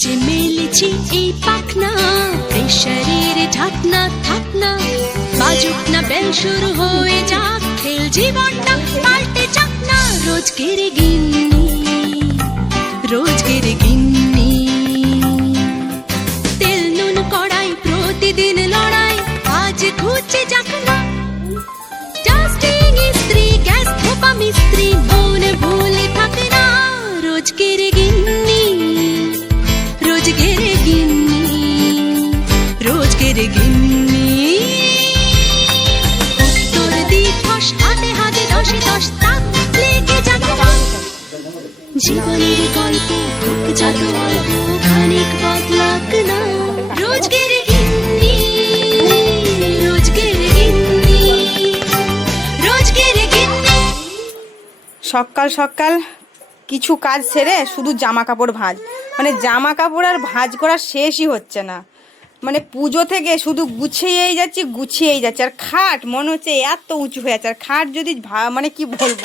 যে মেলেছি এই পাখনা প্রেশারের ঢাকনা থাকনা বাজুক না বেল শুরু হয়ে যাক, খেল জীবনটা পাল্টে যাক না। রোজ রোজকের গিন্নি রোজকের গিন্নি। তেল নুন কড়াই, প্রতিদিন লড়াই, আজ ঘুচে যাক জীবনের গল্প খানিক বদলাক না সকাল সকাল কিছু কাজ সেরে শুধু জামা কাপড় ভাঁজ। মানে জামা কাপড় আর ভাঁজ করা শেষই হচ্ছে না। মানে পুজো থেকে শুধু গুছিয়েই যাচ্ছি, গুছিয়েই যাচ্ছে। আর খাট, মনে হচ্ছে এত উঁচু হয়ে যাচ্ছে আর খাট যদি মানে কি বলব?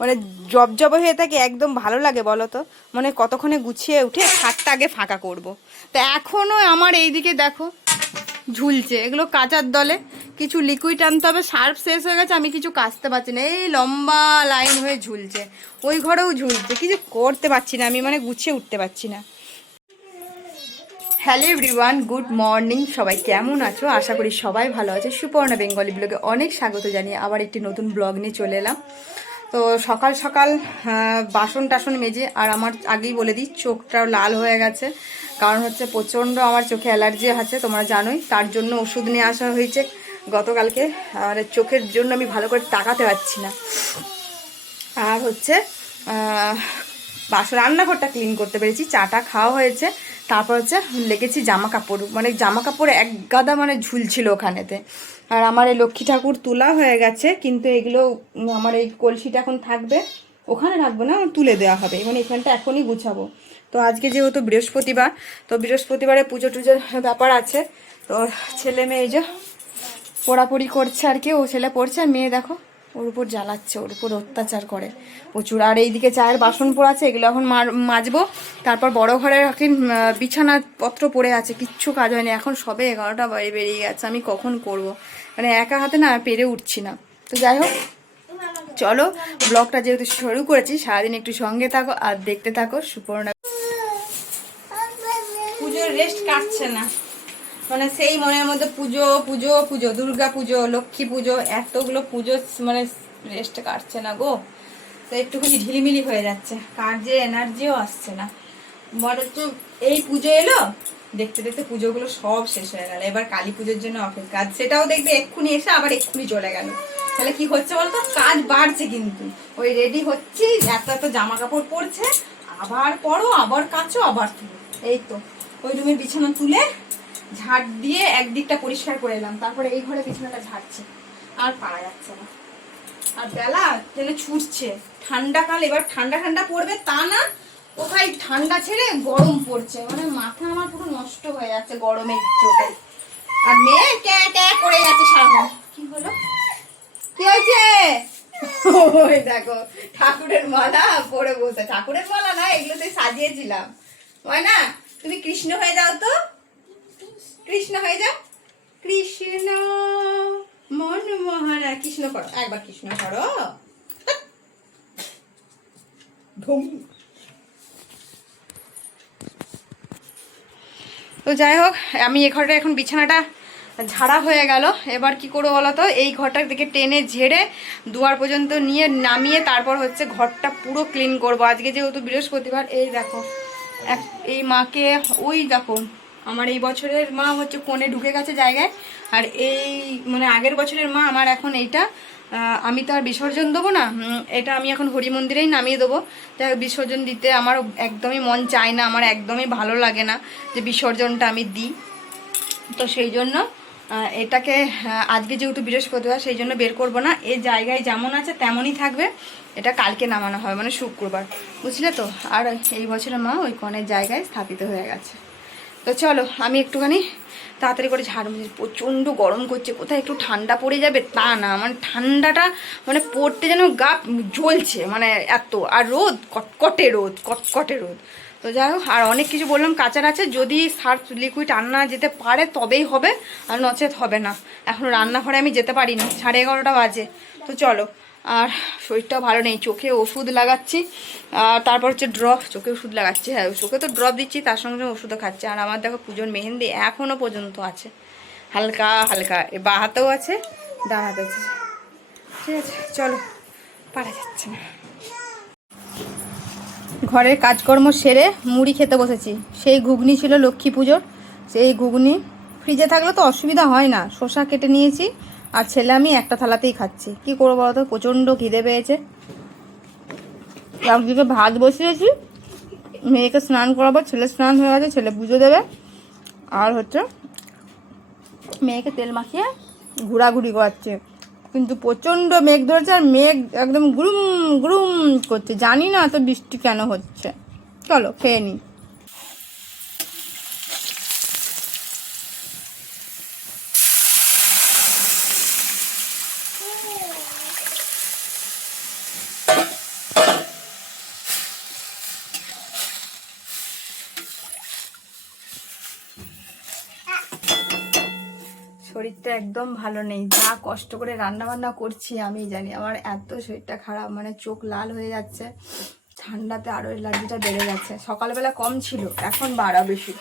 মানে জবজব হয়ে থাকে, একদম ভালো লাগে বলো তো মানে কতক্ষণে গুছিয়ে উঠে খাটটা আগে ফাঁকা করব। তা এখনও আমার এইদিকে দেখো, ঝুলছে। এগুলো কাচার দলে কিছু লিকুইড আনতে হবে, সার্ফ শেষ হয়ে গেছে, আমি কিছু কাচতে পারছি না। এই লম্বা লাইন হয়ে ঝুলছে, ওই ঘরেও ঝুলছে। কিছু করতে পারছি না আমি মানে গুছিয়ে উঠতে পারছি না। হ্যালো এভরিওয়ান গুড মর্নিং সবাই কেমন আছো? আশা করি সবাই ভালো আছে। সুপর্ণা বেঙ্গলি ব্লগে অনেক স্বাগত জানিয়ে আবার একটি নতুন ব্লগ নিয়ে চলে এলাম। তো সকাল সকাল বাসন টাসন মেজে, আর আমার আগেই বলে দিই, চোখটাও লাল হয়ে গেছে। কারণ হচ্ছে প্রচণ্ড আমার চোখে অ্যালার্জি আছে, তোমরা জানোই, তার জন্য ওষুধ নিয়ে আসা হয়েছে গতকালকে। আর চোখের জন্য আমি ভালো করে তাকাতে পারছি না। আর হচ্ছে বাসন রান্নাঘরটা ক্লিন করতে পেরেছি, চাটা খাওয়া হয়েছে। তারপর হচ্ছে লেগেছি জামা কাপড় মানে জামা কাপড় এক গাদা মানে ঝুলছিল ওখানেতে। আর আমার এই লক্ষ্মী ঠাকুর তোলা হয়ে গেছে, কিন্তু এগুলো আমার এই কলসিটা এখন থাকবে। ওখানে রাখব না, তুলে দেওয়া হবে। মানে এখানটা এখনই গুছাবো। তো আজকে যেহেতু বৃহস্পতিবার, তো বৃহস্পতিবারে পুজো টুজোর ব্যাপার আছে। তো ছেলে মেয়ে যে পড়াপড়ি করছে আর কি, ও ছেলে পড়ছে আর মেয়ে দেখো। ওর উপর জ্বালাচ্ছে, ওর উপর অত্যাচার করে। প্রচুর। আর এইদিকে চায়ের বাসন পড়ে আছে, এগুলো এখন মাজবো। তারপর বড় ঘরের এখন বিছানা পত্র পড়ে আছে, কিচ্ছু কাজ হয়নি। এখন সবে এগারোটা বাড়ি বেরিয়ে গেছে। আমি কখন করব? মানে একা হাতে না পেরে উঠছি না। তো যাই হোক, চলো, ব্লগটা যেহেতু শুরু করেছি, সারাদিন একটু সঙ্গে থাকো আর দেখতে থাকো, সুপর্ণা। পুজোর রেস্ট কাটছে না। মানে সেই মনের মধ্যে পুজো পুজো পুজো, দুর্গা পুজো, লক্ষ্মী পুজো, এতগুলো পুজো মানে রেস্ট কাটছে না গো। তো একটুখানি ঢিলিমিলি হয়ে যাচ্ছে যে এনার্জিও আসছে না। বরঞ্চ এই পুজো এলো, দেখতে দেখতে পুজোগুলো সব শেষ হয়ে গেল। এবার কালী পুজোর জন্য অপেক্ষা আর সেটাও দেখবে এক্ষুনি এসে আবার এক্ষুনি চলে গেল। তাহলে কি হচ্ছে বলতো? কাজ বাড়ছে কিন্তু। ওই রেডি হচ্ছি, এত এত জামা কাপড় পরছে, আবার পরো, আবার কাচো, আবার তুলো। এই তো। ওই রুমের বিছানা তুলে ঝাড় দিয়ে একদিকটা পরিষ্কার করে এলাম, তারপরে এই ঘরে বিছানাটা ঝাড়ছে। আর পারা যাচ্ছে না। আর বেলা যেন ছুটছে। ঠান্ডা কাল, এবার ঠান্ডা ঠান্ডা পড়বে তা না, কোথায় ঠান্ডা ছেড়ে গরম পড়ছে। মানে মাথা আমার পুরো নষ্ট হয়ে যাচ্ছে গরমের চোখে। আর মেয়ে ক্যা ক্যা করে যাচ্ছে সারাক্ষণ। কি হলো? কি হয়েছে? ওই দেখো, ঠাকুরের মালা পরে বসে। ঠাকুরের মালা না, এগুলোতে সাজিয়েছিলাম। হয় না? তুমি কৃষ্ণ হয়ে যাও তো। কৃষ্ণ হয়ে যাও। কৃষ্ণ, মন মহারা, কৃষ্ণ করো, একবার কৃষ্ণ করো। তো যাই হোক, আমি এ ঘরটা এখন বিছানাটা ঝাড়া হয়ে গেল। এবার কি করব বলো তো? এই ঘরটার দিকে টেনে ঝেড়ে দুয়ার পর্যন্ত নিয়ে নামিয়ে তারপর হচ্ছে ঘরটা পুরো ক্লিন করব। আজকে যেহেতু বৃহস্পতিবার, এই দেখো, এক এই মাকে, ওই দেখো আমার এই বছরের মা হচ্ছে কোণে ঢুকে গেছে জায়গায়। আর এই মানে আগের বছরের মা, আমার এখন এইটা। আমি তো আর বিসর্জন দেবো না। এটা আমি এখন হরি মন্দিরেই নামিয়ে দেবো। তাই বিসর্জন দিতে আমার একদমই মন চায় না, আমার একদমই ভালো লাগে না যে বিসর্জনটা আমি দিই। তো সেই জন্য এটাকে আজকে যেহেতু বৃহস্পতিবার, সেই জন্য বের করব না। এ জায়গায় যেমন আছে তেমনই থাকবে। এটা কালকে নামানো হবে মানে শুক্রবার। বুঝলে তো? আর এই বছরের মা ওই কনের জায়গায় স্থাপিত হয়ে গেছে। তো চলো, আমি একটুখানি তাড়াতাড়ি করে ঝাড় মুছে প্রচণ্ড গরম করছে, কোথায় একটু ঠান্ডা পড়ে যাবে? তা না মানে ঠান্ডাটা মানে পড়তে যেন গা জ্বলছে মানে এত। আর রোদ, কটকটে রোদ কটকটে রোদ। তো যাই হোক, আর অনেক কিছু বললাম, কাঁচার আছে। যদি সার্ফ লিকুইড আনা যেতে পারে, তবেই হবে, আর নচেত হবে না। এখন রান্নাঘরে আমি যেতে পারিনি, সাড়ে এগারোটা বাজে। তো চলো আর শরীরটাও ভালো নেই, চোখে ওষুধ লাগাচ্ছি। আর তারপর হচ্ছে ড্রপ চোখে ওষুধ লাগাচ্ছি। হ্যাঁ চোখে তো ড্রপ দিচ্ছি, তার সঙ্গে সঙ্গে ওষুধও খাচ্ছে। আর আমার দেখো পুজোর মেহেন্দি এখনও পর্যন্ত আছে। হালকা হালকা, এ বা হাতেও আছে, ডান হাতে আছে। ঠিক আছে, চলো, পারা যাচ্ছে না। ঘরের কাজকর্ম সেরে মুড়ি খেতে বসেছি। সেই ঘুগনি ছিল লক্ষ্মী পুজোর। সেই ঘুগনি ফ্রিজে থাকলে তো অসুবিধা হয় না। শসা কেটে নিয়েছি আর ছেলে আমি একটা থালাতেই খাচ্ছি। কি করব বলো তো প্রচণ্ড খিদে পেয়েছে। একদিকে ভাত বসিয়েছি। মেয়েকে স্নান করাবো। ছেলে স্নান হয়ে গেছে, ছেলে পুজো দেবে। আর হচ্ছে মেয়েকে তেল মাখিয়ে ঘোরাঘুরি করাচ্ছে। কিন্তু প্রচণ্ড মেঘ ধরেছে আর মেঘ একদম গুরুম গুরুম করছে। জানি না এত বৃষ্টি কেন হচ্ছে। চলো, খেয়ে নিই শরীরটা একদম ভালো নেই। যা কষ্ট করে রান্না বান্না করছি আমি জানি। আমার এত শরীরটা খারাপ মানে চোখ লাল হয়ে যাচ্ছে। ঠান্ডাতে আরও এলার্জিটা বেড়ে যাচ্ছে সকালবেলা কম ছিল, এখন বাড়া বেশি।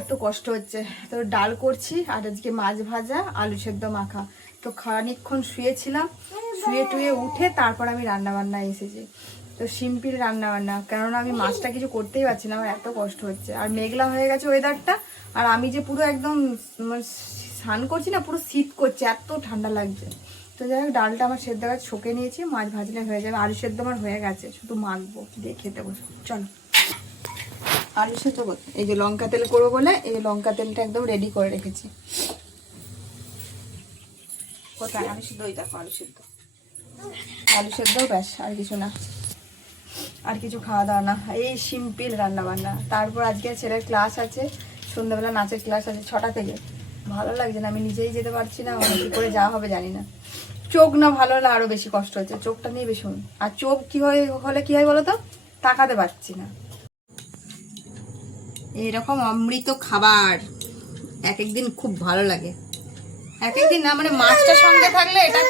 এত কষ্ট হচ্ছে। তো ডাল করছি আর আজকে মাছ ভাজা, আলু সেদ্ধ মাখা। তো খানিকক্ষণ শুয়েছিলাম, শুয়ে টুয়ে উঠে তারপর আমি রান্না বান্না এসেছি। তো সিম্পল রান্না বান্না কেননা আমি মাছটা কিছু করতেই পারছি না, আমার এত কষ্ট হচ্ছে। আর মেঘলা হয়ে গেছে ওয়েদারটা আর আমি যে পুরো একদম মানে স্নান করছি না, পুরো শীত করছে, এত ঠান্ডা লাগছে। তো যাই হোক, ডালটা আমার সেদ্ধ গাছ শোকে নিয়েছি, মাছ ভাজলে হয়ে যাবে। আলু সেদ্ধ আমার হয়ে গেছে, শুধু মাখবো দিয়ে খেতে বসবো। চলো। আলু সেদ্ধ করতে এই যে লঙ্কা তেল করব বলে, এই লঙ্কা তেলটা একদম রেডি করে রেখেছি। কোথায়? আলু সেদ্ধ ওই দেখো আলু সেদ্ধ। আলু সেদ্ধ ব্যাস, আর কিছু না। আর কিছু খাওয়া দাওয়া না। এই সিম্পল রান্না বান্না তারপর আজকে ছেলের ক্লাস আছে। সন্ধ্যাবেলা নাচের ক্লাস আছে ছটা থেকে। ভালো লাগছে না, আমি নিজেই যেতে পারছি না কী করে যাওয়া হবে জানি না। চোখ না ভালো হলে আরও বেশি কষ্ট হচ্ছে, চোখটা নিয়ে বেশি আর চোখ কী হয়, হলে কী হয় বলো তো তাকাতে পারছি না। এইরকম অমৃত খাবার এক একদিন খুব ভালো লাগে। এক একদিন না মানে মাছটা সঙ্গে থাকলে এটা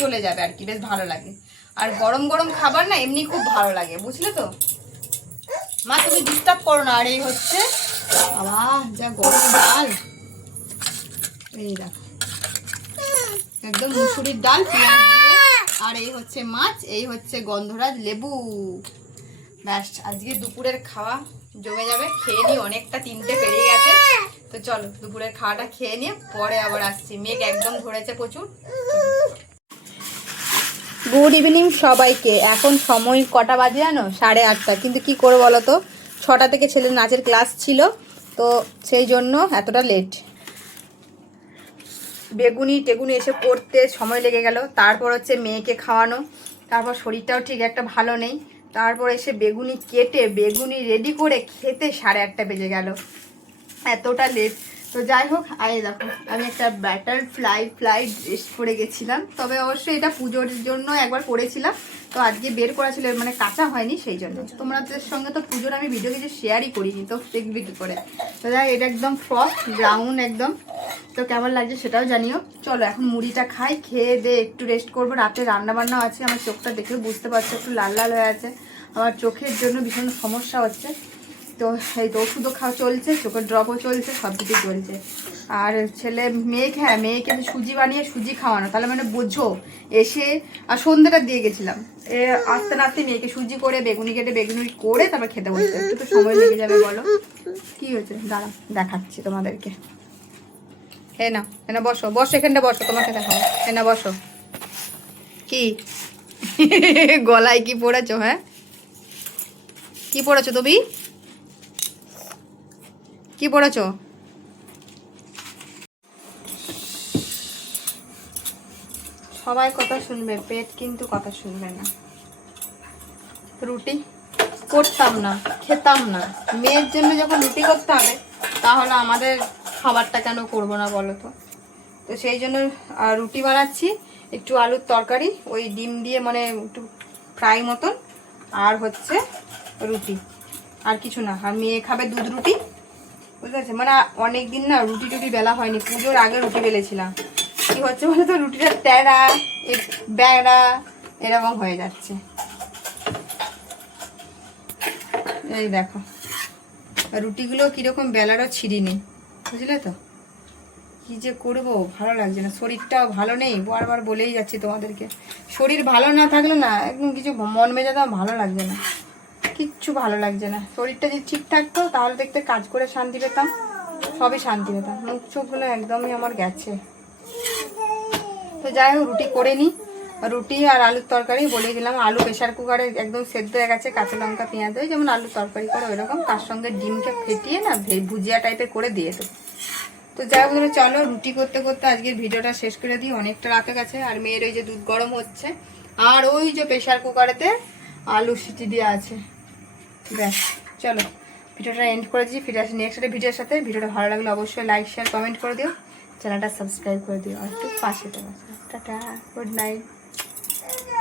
চলে যাবে আর কি, বেশ ভালো লাগে। আর গরম গরম খাবার না এমনি খুব ভালো লাগে, বুঝলে তো? মা, তুমি ডিস্টার্ব করো না, আর এই হচ্ছে, বাবা, যা গরম ডাল। এই দেখো। একদম মুসুরির ডাল, পেঁয়াজ আর এই হচ্ছে মাছ, এই হচ্ছে গন্ধরাজ লেবু। ব্যাস, আজকে দুপুরের খাওয়া জমে যাবে, খেয়ে নিই অনেকটা তিনটে পেরিয়ে গেছে। তো চলো, দুপুরের খাওয়াটা খেয়ে নিয়ে পরে আবার আসছি। মেঘ একদম ধরেছে প্রচুর। গুড ইভিনিং সবাইকে। এখন সময় কটা বাজে জানো? সাড়ে আটটা। কিন্তু কি করে বলো তো? ছটা থেকে ছেলের নাচের ক্লাস ছিল, তো সেই জন্য এতটা লেট বেগুনি টেগুনি এসে পড়তে সময় লেগে গেল। তারপর হচ্ছে মেয়েকে খাওয়ানো। তারপর শরীরটাও ঠিক একটা ভালো নেই। তারপর এসে বেগুনি কেটে, বেগুনি রেডি করে খেতে সাড়ে আটটা বেজে গেল। এতটা লেট তো যাই হোক, আরে দেখো, আমি একটা ব্যাটার ফ্লাই ফ্লাই ড্রেস পরে গেছিলাম। তবে অবশ্যই এটা পুজোর জন্য একবার পরেছিলাম, তো আজকে বের করা ছিল মানে কাঁচা হয়নি সেই জন্য। তোমাদের সঙ্গে তো পুজোর আমি ভিডিও কিছু শেয়ারই করিনি, তো দেখবে কি করে। তো যাই, এটা একদম ফ্রস্ট ব্রাউন একদম। তো কেমন লাগছে সেটাও জানিও। চলো, এখন মুড়িটা খাই, খেয়ে দিয়ে একটু রেস্ট করব। রাতে রান্না বান্না আছে, আমার চোখটা দেখেও বুঝতে পারছ, একটু লাল লাল হয়ে আছে। আমার চোখের জন্য ভীষণ সমস্যা হচ্ছে। তো এই তো ওষুধও খাওয়া চলছে চোখের ড্রপও চলছে, সব কিছু চলছে। আর ছেলে, মেয়েকে হ্যাঁ মেয়েকে আমি সুজি বানিয়ে সুজি খাওয়ানো, তাহলে মানে বোঝো, এসে, আর সন্ধ্যেটা দিয়ে গেছিলাম। এ আস্তে আস্তে মেয়েকে সুজি করে, বেগুনি কেটে, বেগুনি করে তারপর খেতে বসতে একটু তো সময় লেগে যাবে, বলো। কি হয়েছে? দাঁড়া, দেখাচ্ছি তোমাদেরকে। হ্যাঁ না হ্যাঁ বসো বসো, এখানটা বসো, তোমাকে দেখাবো। হ্যাঁ না বসো। কি? গলায় কি পড়েছো হ্যাঁ? কি পড়েছো তুমি? কি পড়েছো? সবাই কথা শুনবে, পেট কিন্তু কথা শুনবে না। রুটি করতাম না, খেতাম না। মেয়ের জন্য যখন রুটি করতে হবে, তাহলে আমাদের খাবারটা কেন করব না বলো তো? তো সেই জন্য রুটি বানাচ্ছি, একটু আলুর তরকারি, ওই ডিম দিয়ে মানে একটু ফ্রাই মতন, আর হচ্ছে রুটি। আর কিছু না, আর মেয়ে খাবে দুধ রুটি। বুঝতে পারছি মানে অনেক দিন না রুটি টুটি বেলা হয়নি, পুজোর আগে রুটি বেলেছিলাম। কি হচ্ছে বলে তো রুটিটা এ ব্যাড়া, এরকম হয়ে যাচ্ছে। এই দেখো, রুটিগুলো কীরকম বেলারও ছিঁড়িনি, বুঝলে তো? কি যে করব, ভালো লাগছে না, শরীরটাও ভালো নেই, বারবার বলেই যাচ্ছি তোমাদেরকে। শরীর ভালো না থাকলে না, একদম কিছু মন মেজাদাও ভালো লাগছে না। কিচ্ছু ভালো লাগছে না। শরীরটা যদি ঠিক থাকতো, তাহলে দেখতে কাজ করে শান্তি পেতাম। সবই শান্তি পেতাম। মুখ চোখগুলো একদমই আমার গেছে। তো যাই হোক, রুটি করে নিই। রুটি আর আলুর তরকারি বলে দিলাম। আলু প্রেশার কুকারে একদম সেদ্ধ হয়ে গেছে, কাঁচা লঙ্কা, পেঁয়াজ দিয়ে যেমন আলুর তরকারি করে ওইরকম। তার সঙ্গে ডিমকে ফেটিয়ে না ভুজিয়া টাইপের করে দিয়ে দেবো। তো যাই হোক চলো রুটি করতে করতে আজকের ভিডিওটা শেষ করে দিই। অনেকটা রাতে গেছে আর মেয়ের ওই যে দুধ গরম হচ্ছে। আর ওই যে প্রেশার কুকারেতে আলু সিটি দেওয়া আছে। ব্যাস, চলো, ভিডিওটা এন্ড করে দিই ফিরে আসি নেক্সট একটা ভিডিওর সাথে। ভিডিওটা ভালো লাগলে অবশ্যই লাইক শেয়ার কমেন্ট করে দিও। চ্যানেলটা সাবস্ক্রাইব করে দিও। আর একটু পাশে দেওয়া টাটা গুড নাইট